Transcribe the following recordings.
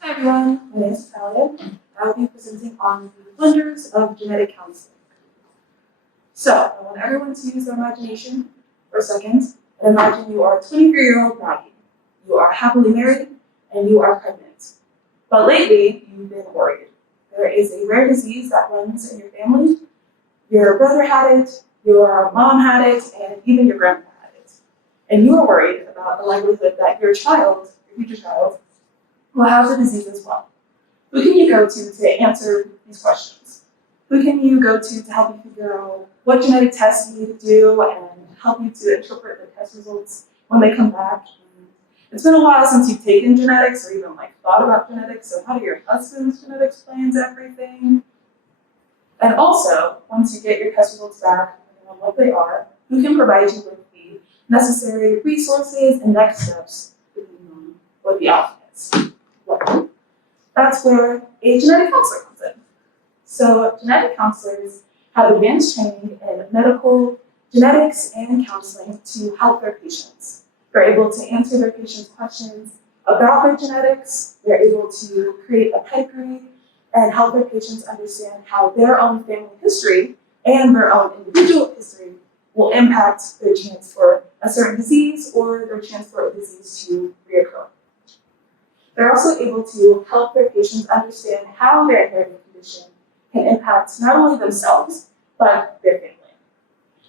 Hi everyone, my name is Italia. I'll be presenting on the wonders of genetic counseling. So, I want everyone to use their imagination for a second and imagine you are a 23-year-old Maggie. You are happily married and you are pregnant. But lately, you've been worried. There is a rare disease that runs in your family. Your brother had it, your mom had it, and even your grandpa had it. And you are worried about the likelihood that your child, your future child, will have the disease as well. Who can you go to answer these questions? Who can you go to help you figure out what genetic tests you need to do and help you to interpret the test results when they come back? And it's been a while since you've taken genetics or even thought about genetics, so how do your husband's genetics play into everything? And also, once you get your test results back, depending on what they are, who can provide you with the necessary resources and next steps depending on what the outcome is. Well, that's where a genetic counselor comes in. So genetic counselors have advanced training in medical genetics and counseling to help their patients. They're able to answer their patients' questions about their genetics. They're able to create a pedigree and help their patients understand how their own family history and their own individual history will impact their chance for a certain disease or their chance for a disease to reoccur. They're also able to help their patients understand how their inherited condition can impact not only themselves, but their family.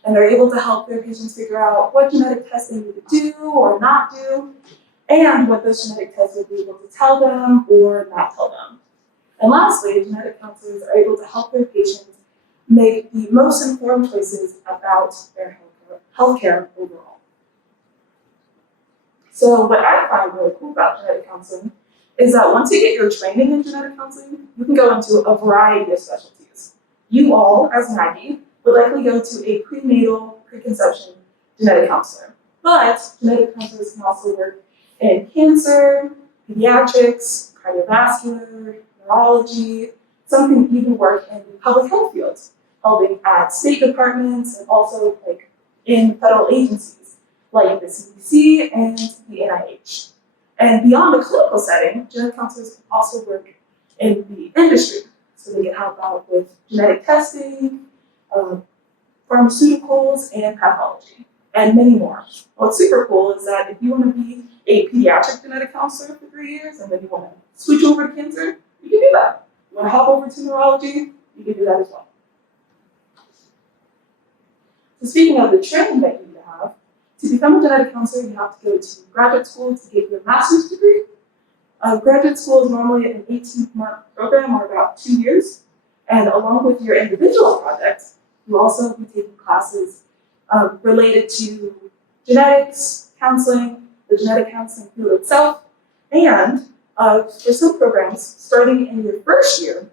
And they're able to help their patients figure out what genetic tests they need to do or not do, and what those genetic tests will be able to tell them or not tell them. And lastly, genetic counselors are able to help their patients make the most informed choices about their healthcare overall. So what I find really cool about genetic counseling is that once you get your training in genetic counseling, you can go into a variety of specialties. You all, as Maggie, would likely go to a prenatal, preconception genetic counselor. But genetic counselors can also work in cancer, pediatrics, cardiovascular, neurology. Some can even work in the public health field, helping at state departments and also in federal agencies like the CDC and the NIH. And beyond the clinical setting, genetic counselors can also work in the industry. So they can help out with genetic testing, pharmaceuticals, and pathology, and many more. What's super cool is that if you want to be a pediatric genetic counselor for 3 years and then you want to switch over to cancer, you can do that. You want to hop over to neurology, you can do that as well. So speaking of the training that you need to have, to become a genetic counselor, you have to go to graduate school to get your master's degree. Graduate school is normally an 18-month program, or about 2 years. And along with your individual projects, you'll also be taking classes related to genetics, counseling, the genetic counseling field itself, and for some programs, starting in your first year,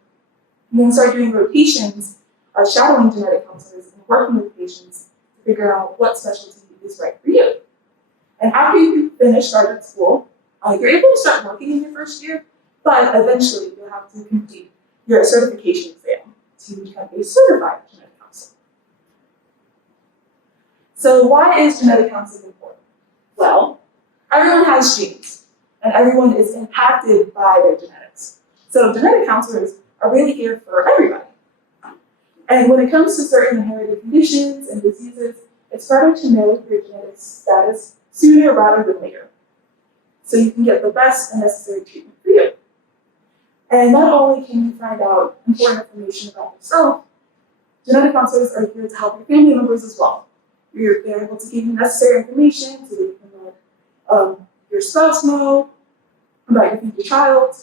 you can start doing rotations, shadowing genetic counselors and working with patients to figure out what specialty is right for you. And after you finish graduate school, you're able to start working in your first year, but eventually you'll have to complete your certification exam to become a certified genetic counselor. So why is genetic counseling important? Well, everyone has genes, and everyone is impacted by their genetics. So genetic counselors are really here for everybody. And when it comes to certain inherited conditions and diseases, it's better to know your genetic status sooner rather than later, so you can get the best and necessary treatment for you. And not only can you find out important information about yourself, genetic counselors are here to help your family members as well. They're able to give you necessary information so that you can let your spouse know about your future child,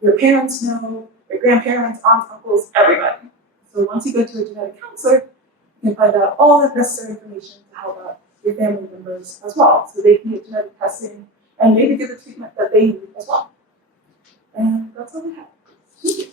your parents know, your grandparents, aunts, uncles, everybody. So once you go to a genetic counselor, you can find out all the necessary information to help out your family members as well, so they can get genetic testing and maybe get the treatment that they need as well. And that's all I have. Thank you.